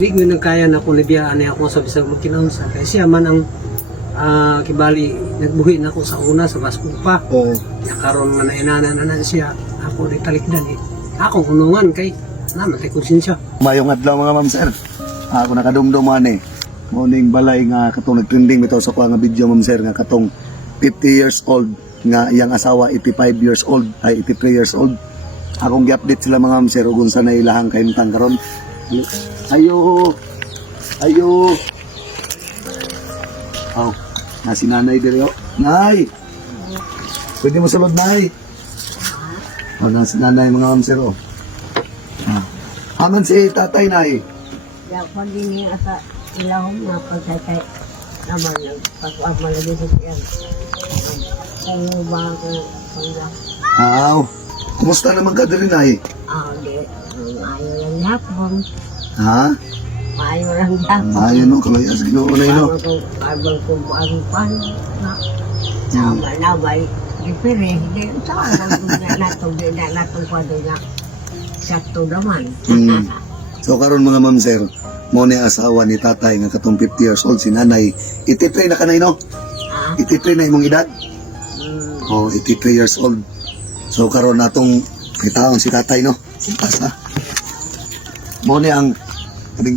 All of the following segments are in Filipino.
Hindi ko nagkaya na kung libiyaan niya ako sa bisag magkinaunsa. Kaya siya man ang kibali, nagbuhi na ako sa una sa Baskupa. Oo. Nakaroon nga na inana na siya. Ako di talikdan eh. Ako kunungan kay namatay konsensya. Mayong adlaw mga ma'am sir. Ako nakadumduman eh. Morning balay nga katong nagtrending bitaw sa kuha nga video ma'am sir nga katong 50 years old nga iyang asawa 85 years old ay 83 years old. Akong gi-update sila mga ma'am sir ug unsa na ilahang kahimtang karon. Ayo. Ayo. Oh, na si nanay diri oh. Nay. Pwede mo sulod nay. Oh, na si nanay mga ma'am sir oh. Aman si tatay nay. Ya, pag ini asa ilahom na pagkakay naman yung pag-amalagay sa yan. Kayo ba ka pangga? Aw. Kumusta naman ka diri nay? Di. Ayaw lang yapon. Ha? Ayaw lang yapon. Ayo no kalayas Ginoo nay no. Abang ko ang pan na. Sama na bay. Dipire. Di. Sama na natong di na natong kwado nga. Sakto naman. So karon mga ma'am sir, mo ni asawa ni tatay nga katong 50 years old si nanay. 83 na kanay no? 83 na imong edad? Oh, 83 years old. So karon natong kitaon si tatay no. Asa? Mo ni ang kading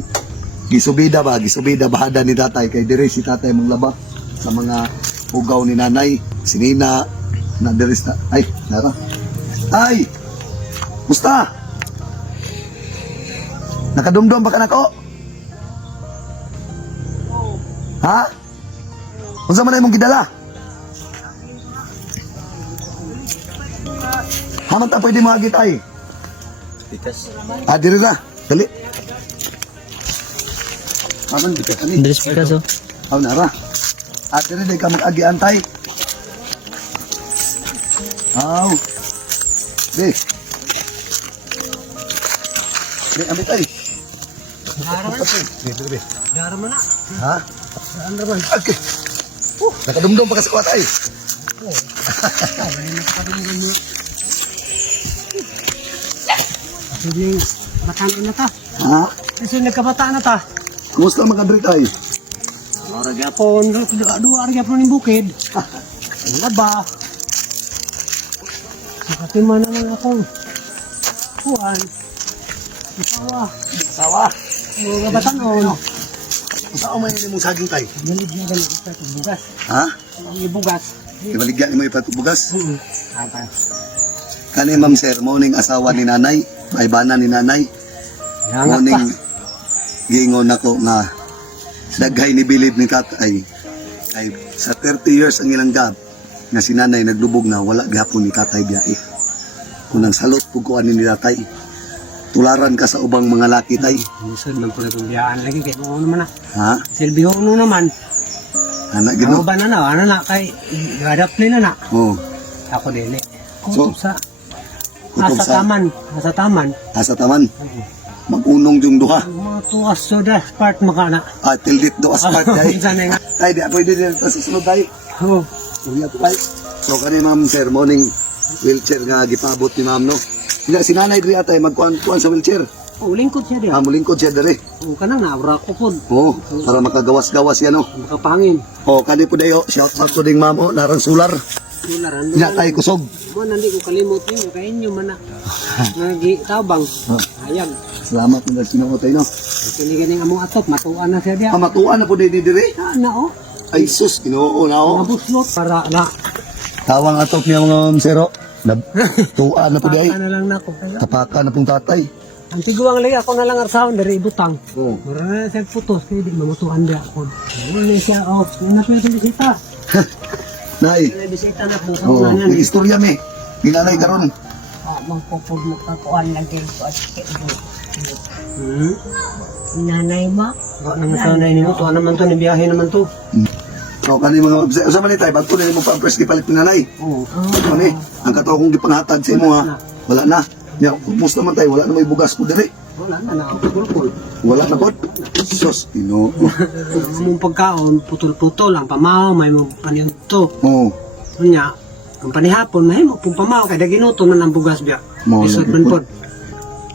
gisubida bahada ni tatay kay dire si tatay manglaba sa mga ugaw ni nanay, si Nina na dire sa ay, nara. Ay! Musta? Nakadumdum ba ka na ko? Ha? Unsa man imong gidala? Haman ta pwede magit ay. Diri ra. Dali. Haman bikas ani. Dres Picasso. Aw nara. Diri day ka mag-agi antay. Aw. Di. Di amit ay. Dara man na. Ha? Saan naman? Okay. Nakadumdum pa ka sa kuwat ay. Sige, batan na ta. Ha? Kasi nagkabata na ta. Kumusta mga drit ay? Aragapon, dua aragapon ng bukid. Ano ba? Nakatima naman akong kuhan. Isawa. Sawa. Mga batanon. Saan man yun mong saging tay? Galig na galig ito itong bugas. Ha? Ang ibugas. Ibaligyan ni mo ipatubugas? Kata. Kani ma'am sir, morning asawa ni nanay, ay bana ni nanay. Yangat pa. Morning giingon ako nga daghay ni bilib ni tatay. Ay sa 30 years ang ilang gab nga si nanay naglubog na wala gihapon ni tatay biyahe. Kunang salot pug kuan ni tatay. Tularan ka sa ubang mga laki tay. Isod man po na itong biyaan lagi. Kaya kung ano naman na. Ha? Silbi ho no naman. Anak Ano gino? ba na na? Ano na? Kay gadap na na. Oh. Ako din eh. So, Kung sa kutob asa sa taman. Asa taman. asa taman. Mag-unong yung duha. Mga tuwas so da part makana. Tildit do aspat tay. Minsan na nga. Tay di pwede din sa sunod tay. Oh. Uya to tay. So kani ma'am sir morning wheelchair nga gipabot ni ma'am no. Sila si nanay diri atay magkuan sa wheelchair. Lingkod siya diya. Mulingkod siya diri. Kanang naabra ko po. Oh, para makagawas-gawas yan oh. Makapangin. Oh, kani po dayo, shout out to ding ma'am oh, naran solar. Tularan. Nya tay kusog. Mo nandi ko kalimot niyo kay inyo man na. Nagi tabang. Ayag. Salamat nga Ginoo tay no. Kini ganing among atot matuan na siya diya. Pamatuan na po diri diri. Na oh. Ay sus, Ginoo na oh. Mga buslot para na. Tawang atok niya mga ma'am sir oh. Tuan na po di ay. Ano lang nako. Tapakan na pong tatay. Ang tiguang lagi ako na lang arsahon dari ibutang. Oh. Mara na siya putos kaya di mamutuan diya ako. Ano na siya oh. Una pwede bisita. Nay. Pwede bisita na po sa Oh, unanan. may istorya me. Ginanay karon. Magpupog mo kakuan lang din ko at Hmm. nanay ba? Wala naman sa unay nimo to. Ano naman to? Nibiyahe naman to. So kani mga usa man ni tay bagko ni mo pampres gipalit ni nanay. Oo. Kani ang kato kong gipanghatag sa imo ha. Wala na. Nya kumusta man tay wala na may bugas po diri. Wala na na. Putol-putol. Wala na pod. Sus, Ginoo. Mong pagkaon, putol-putol. Ang pamaw, may mong paniyunto. Oh. Kunya, ang panihapon, may mo pong pamaw. Kaya ginuto man ang bugas biya. Mo, Isod man pod.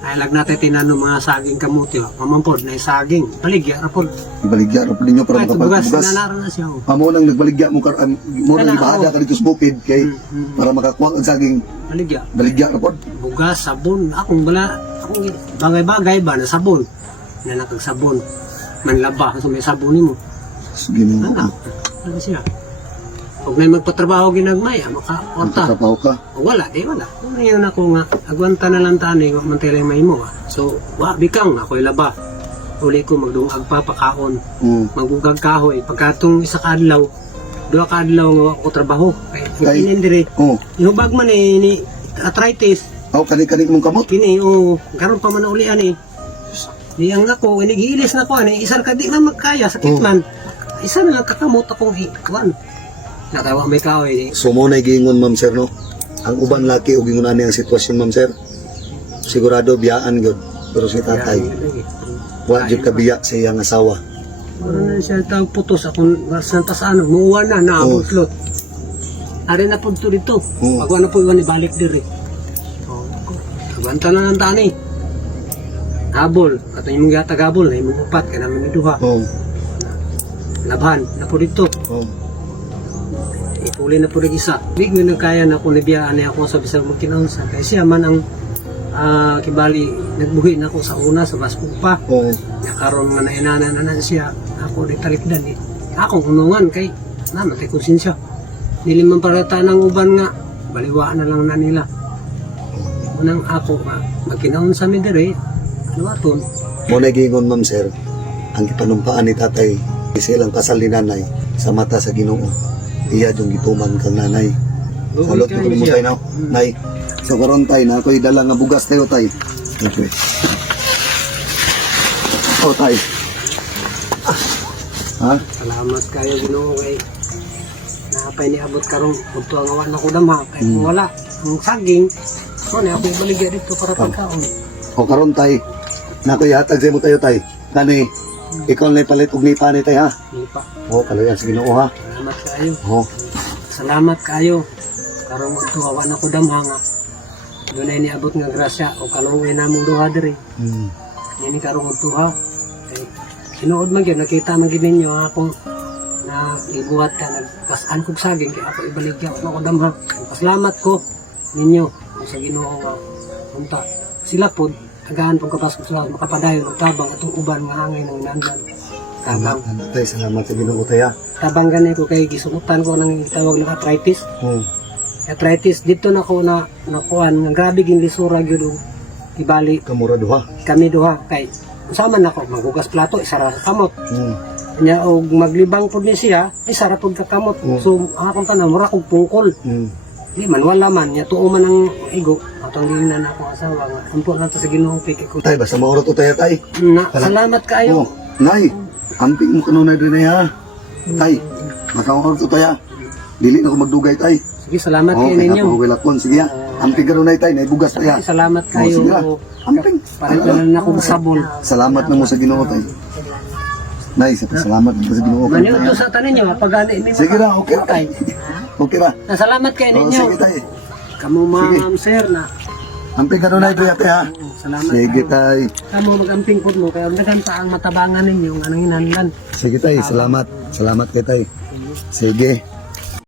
Ay lag natin tinano mga saging kamuti. Mamampod na saging. Baligya rapod. Ibaligya ra pud ninyo para Kahit bugas, makapagbugas. nanaro na siya. Amo nang nagbaligya mo mo nang Kana, ibahada oo. ka dito sa bukid kay para makakuha og saging Baligya. baligya ra pod. Bugas, sabon. Akong bagay-bagay ba na sabon. Na nakagsabon. Manlaba. So may sabon mo. Sige mo. Ano? Ano siya? Huwag na magpatrabaho ginagmay. Makakorta. Trabaho ka. O wala, wala. Kung ngayon ako nga, agwanta na lang tani, mantila yung may mo. So, bikang, ako'y laba. Uli ko magdungag papakaon. Magugag kahoy. Pagkatong isa kadlaw, 2 kadlaw nga ako trabaho. Kaya inindiri. Oh. Ihubag man ni arthritis. Aw kani mong kamot. Kini, karon pa man na ulian eh. Diyang ako, inigilis na ko, isang ka di man magkaya, sakit man. Isa na lang kakamot akong ikuan. Natawa may kahoy. So mo na giingon ma'am sir no. Ang uban laki og ingon ani ang sitwasyon ma'am sir. Sigurado biyaan gyud. Pero si tatay wa gyud kabiya sa iyang asawa. Ano na siya tawag putos akong santas ano, muwa na naabutlot. Ari na po ito dito. Pagwa na po iwan ibalik diri. Kabanta na ng tani. Habol. At yung mga tagabol na yung upat ka namin iduha. Labhan na po dito. Ipuli na po rin isa. Big mo kaya na kung nabiyaan niya ako sa bisang magkinaunsa. Kaya siya man ang kibali nagbuhi na ako sa una sa Basco pa. Nakaroon man na inanan na siya. Ako di talikdan eh. Akong unungan kay namatay konsensya. Niliman parata ng uban nga. Baliwaan na lang na nila. Unang ako magkinaunsa mi dire. Ano aton? Mo na giingon ma'am sir. Ang ipanumpaan ni tatay silang kasal ni nanay sa mata sa Ginoo. Iya yung gituman kang nanay. Salot ko mo tayo na. Nay. So karon tay na ako'y dala nga bugas tayo tay. Okay. Oh tay. Ha? Salamat kayo Ginoo kay napay niabot karong udto ang awan ako damha kay kung wala ang saging so na ako ibaligya dito para pagkaon. O karon tay. Na ako'y hatag sa mo tayo tay. Kani ikaw na palit og nipa ni tay ha. Hindi pa. O kalayan sa Ginoo ha. Salamat kayo. Oh. Salamat kayo. Karong udto awan ako damha nga. Doon ay niabot nga grasya o kalungay namong duha diri. Nini karong udto ha. Kay sinuod man gyud nakita man gid ninyo akong na ibuhat ka nagpasan kog saging kay ako ibaligya ako damha. Pasalamat ko ninyo sa Ginoo nga unta. Sila pod agahan pag kapasok sila makapadayon og tabang atong uban nga hangay ng nandan. Tabang. Tay salamat sa Ginoo tay ha. Tabang gani ko kay gisukutan ko nang gitawag na arthritis. Arthritis dito na ko na nakuan nga grabe gin lisura gyud og ibali Kamura duha. kami duha kay usama na ko maghugas plato isara sa kamot. Nya og maglibang pud ni siya isara pud ka kamot. So akong tanan mura kog pungkol. Di man wala man nya tuo man ang igo atong giingnan ako asawa nga ampo na to sa Ginoo piki ko. Tay basta maurot to tay tay. Salamat kayo. Nay, amping mo kanunay din ha. Tay, makaurot to tay ha. Dili na ko magdugay tay. Sige salamat kayo ninyo. Okay, lakon sige ha. Amping kanunay tay, naibugas tay ha. Salamat kayo. sige ha. Amping. Parehan na akong sabon. Salamat na mo sa Ginoo tay. Nay, salamat na sa Ginoo. Mani to sa tanin niyo pagani ni. Sige ra, okay ra tay. Okay ra. Salamat kayo Oh, ninyo. sige tay. Kamu ma'am sir na. Amping kanunay tay ate ha. Salamat. Sige tay. Kamu magamping pud mo kaya dagan pa ang matabangan ninyo ang anong hinanlan. Sige tay, salamat. Salamat kay tay. Sige.